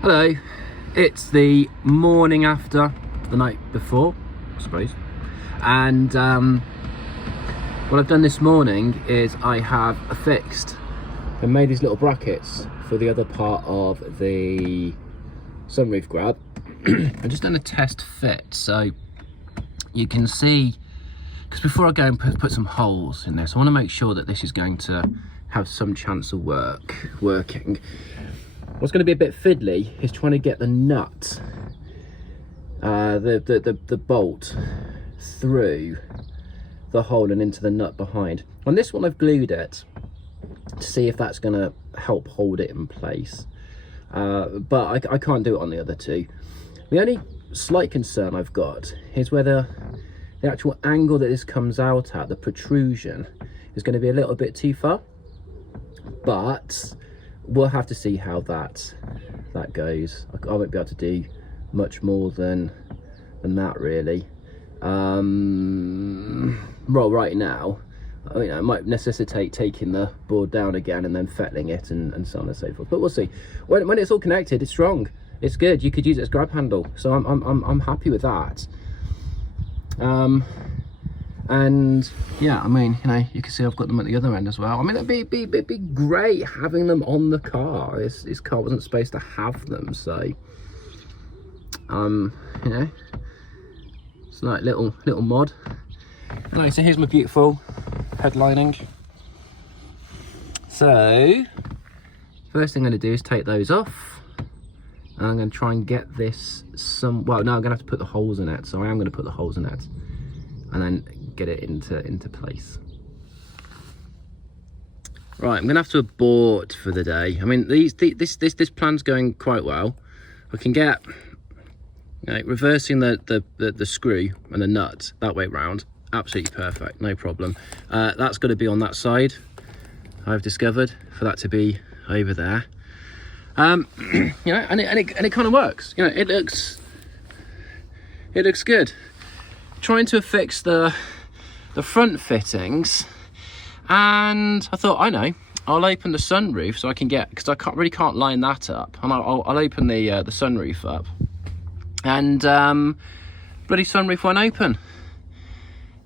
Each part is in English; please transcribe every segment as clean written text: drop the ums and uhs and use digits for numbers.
Hello, it's the morning after the night before, I suppose, and what I've done this morning is I have affixed and made these little brackets for the other part of the sunroof grab. I've just done a test fit, so you can see, because before I go and put some holes in this, I want to make sure that this is going to have some chance of working. What's going to be a bit fiddly is trying to get the nut, the bolt through the hole and into the nut behind. On this one I've glued it to see if that's going to help hold it in place, but I can't do it on the other two. The only slight concern I've got is whether the actual angle that this comes out at, the protrusion, is going to be a little bit too far, but we'll have to see how that goes. I won't be able to do much more than that, really. Well, right now, I mean, it might necessitate taking the board down again and then fettling it and so on and so forth. But we'll see. When it's all connected, it's strong. It's good. You could use it as grab handle, so I'm happy with that. And yeah, I mean, you know, you can see I've got them at the other end as well. I mean, it'd be great having them on the car. This car wasn't supposed to have them, so you know, it's like little mod. Right, so here's my beautiful headlining. So first thing I'm going to do is take those off, and I'm going to try and get this well, no, I'm going to have to put the holes in it, so I am going to put the holes in it and then get it into place. Right, I'm gonna have to abort for the day. I mean, this plan's going quite well. I can get, you know, reversing the screw and the nut that way round, absolutely perfect, no problem. That's got to be on that side, I've discovered, for that to be over there. You know, and it kind of works. You know, it looks good. Trying to fix the front fittings, and I thought, I know, I'll open the sunroof so I can get, because I can't line that up, and I'll open the sunroof up, and bloody sunroof won't open.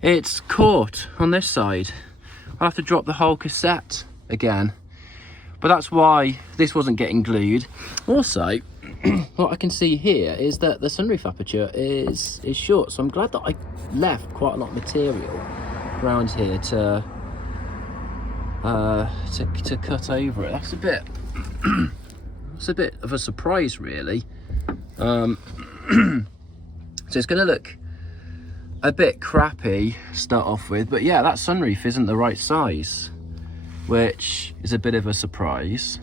It's caught on this side. I'll have to drop the whole cassette again, but that's why this wasn't getting glued. Also, what I can see here is that the sunroof aperture is short, so I'm glad that I left quite a lot of material around here to cut over it. That's a bit it's a bit of a surprise, really. So it's going to look a bit crappy to start off with, but yeah, that sunroof isn't the right size, which is a bit of a surprise.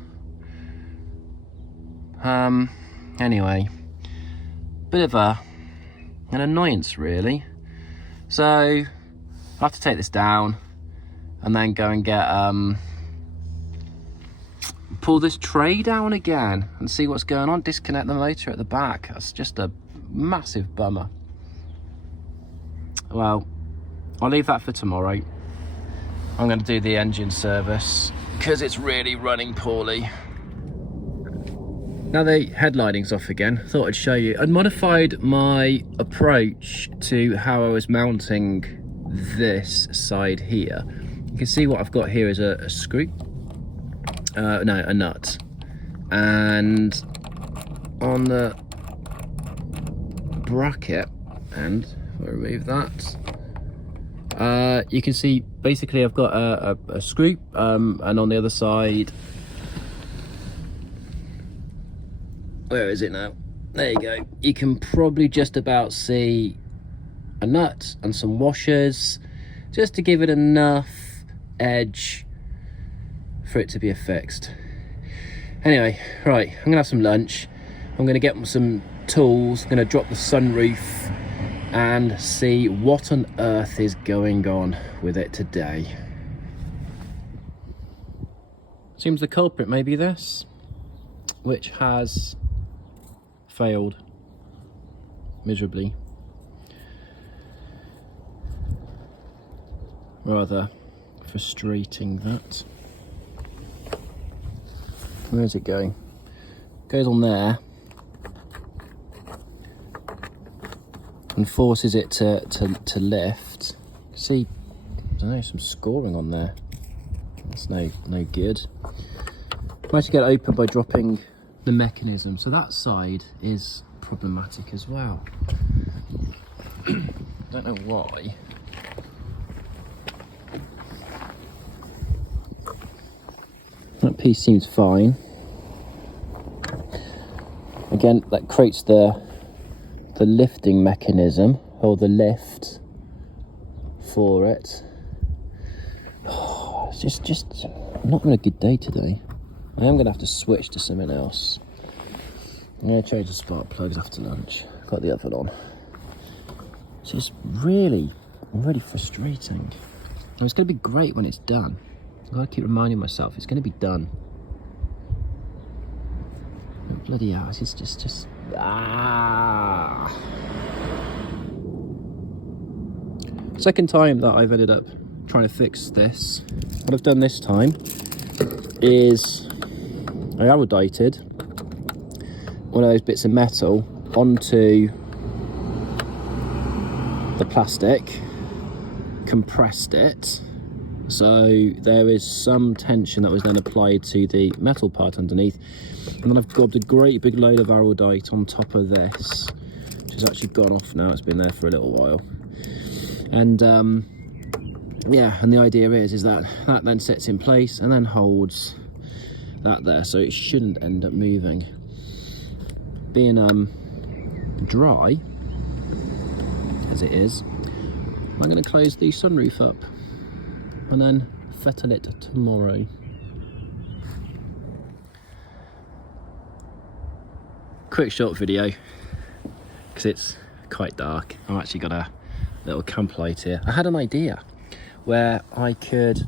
Anyway, bit of an annoyance, really. So I'll have to take this down and then go and get pull this tray down again and see what's going on. Disconnect the motor at the back. That's just a massive bummer. Well, I'll leave that for tomorrow. I'm going to do the engine service because it's really running poorly. Now the headlighting's off again, thought I'd show you. I'd modified my approach to how I was mounting this side here. You can see what I've got here is a screw, no, a nut. And on the bracket, and if I remove that, you can see basically I've got a screw, and on the other side, where is it now? There you go. You can probably just about see a nut and some washers, just to give it enough edge for it to be affixed. Anyway, right, I'm gonna have some lunch. I'm gonna get some tools. I'm gonna drop the sunroof and see what on earth is going on with it today. Seems the culprit may be this, which has failed miserably. Rather frustrating, that. Where's it going? Goes on there, and forces it to lift. See, I don't know, some scoring on there. That's no good. Managed to get it open by dropping the mechanism, so that side is problematic as well. Don't know why. That piece seems fine. Again, that creates the lifting mechanism, or the lift for it. Oh, it's just I'm not having a good day today. I am going to have to switch to something else. I'm going to change the spark plugs after lunch. Got the oven on. It's just really frustrating. And it's going to be great when it's done. I've got to keep reminding myself it's going to be done. Oh, bloody hell, it's just Second time that I've ended up trying to fix this. What I've done this time is I aerodated one of those bits of metal onto the plastic, compressed it, so there is some tension that was then applied to the metal part underneath, and then I've grabbed a great big load of aerodite on top of this, which has actually gone off now. It's been there for a little while, and yeah, and the idea is that then sits in place and then holds that there, so it shouldn't end up moving. Being dry as it is, I'm going to close the sunroof up and then fettle it tomorrow. Quick short video because it's quite dark. I've actually got a little camp light here. I had an idea where I could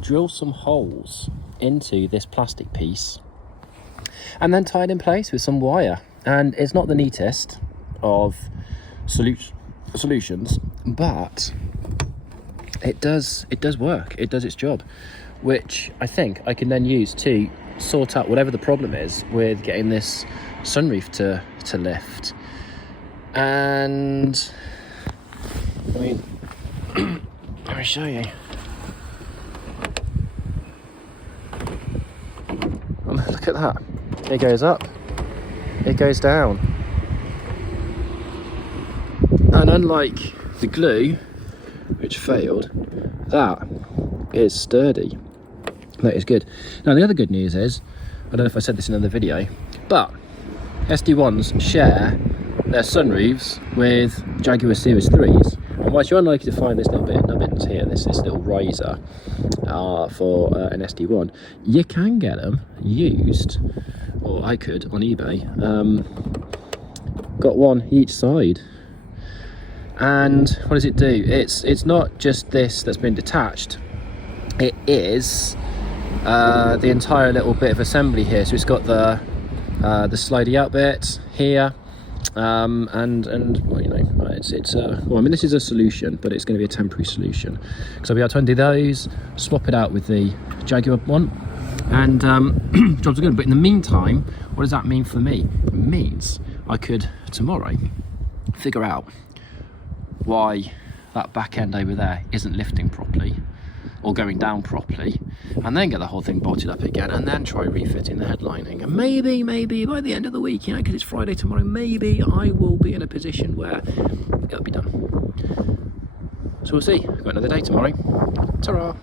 drill some holes into this plastic piece and then tie it in place with some wire, and it's not the neatest of solutions, but it does work. It does its job, which I think I can then use to sort out whatever the problem is with getting this sunroof to lift. And I mean, let me show you. Look at that. It goes up, it goes down. And unlike the glue, which failed, that is sturdy. That is good. Now the other good news is, I don't know if I said this in another video, but SD1's share their sunroofs with Jaguar Series 3s. And whilst you're unlikely to find this little bit of nubbins here, this little riser for an SD1, you can get them used, or I could on eBay. Got one each side. And what does it do? It's not just this that's been detached. It is the entire little bit of assembly here. So it's got the slidey out bit here, and well, you know, it's well, I mean, this is a solution, but it's going to be a temporary solution because I'll be able to undo those, swap it out with the Jaguar one, and jobs are good. But in the meantime, what does that mean for me? It means I could tomorrow figure out why that back end over there isn't lifting properly or going down properly, and then get the whole thing bolted up again, and then try refitting the headlining. And maybe by the end of the week, you know, because it's Friday tomorrow, maybe I will be in a position where it'll be done. So we'll see. Got another day tomorrow. Ta-ra.